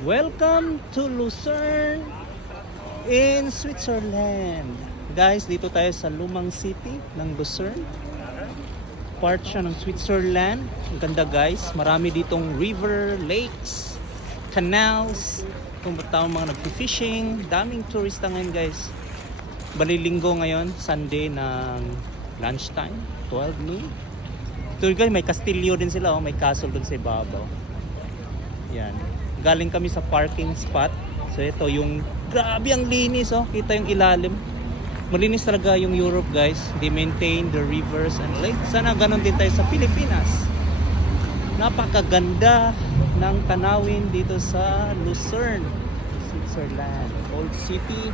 Welcome to Lucerne in Switzerland. Guys, dito tayo sa lumang city ng Lucerne. Part siya ng Switzerland. Ang ganda guys. Marami ditong river, lakes, canals. Kung ba't taong mga nag-fishing. Daming turista ngayon guys. Balilinggo ngayon, Sunday ng lunchtime, 12 noon. Ito guys, may kastilyo din sila. May castle dun sa ibabaw. Yan. Galing kami sa parking spot. So ito yung grabe ang linis oh. Kita yung ilalim. Malinis talaga yung Europe guys. They maintain the rivers and lakes. Sana ganun din tayo sa Pilipinas. Napakaganda ng tanawin dito sa Lucerne, Switzerland. Old city.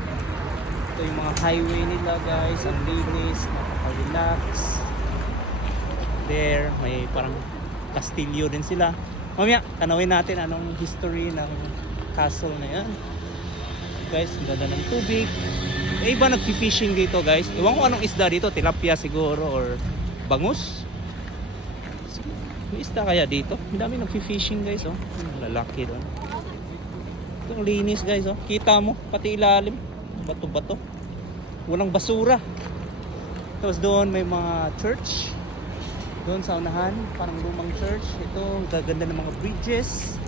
Ito yung mga highway nila guys. Ang linis. Napaka-relax. There, may parang kastilyo din sila. Mamaya, tanawin natin anong history ng castle na yan. Guys, ang ganda ng tubig. May iba nag-fishing dito guys. Ewan ko anong isda dito. Tilapia siguro or bangus. May isda kaya dito. Ang dami nag-fishing guys. Oh. Lalaki doon. Itong linis guys. Oh. Kita mo, pati ilalim. Bato-bato. Walang basura. Tapos doon may mga church. Doon sa unahan, parang lumang church. Ito, gaganda ng mga bridges.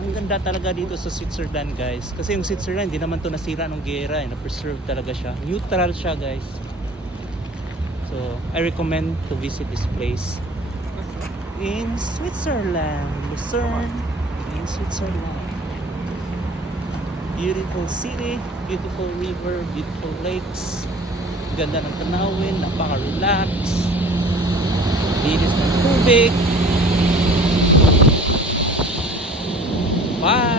Ang ganda talaga dito sa Switzerland guys. Kasi yung Switzerland, hindi naman to nasira ng gera. Na-preserve talaga siya. Neutral siya guys. So, I recommend to visit this place. In Switzerland. Lucerne. In Switzerland. Beautiful city. Beautiful river. Beautiful lakes. Ganda ng tanawin. Napaka-relax. Linis ng tubig. Bye!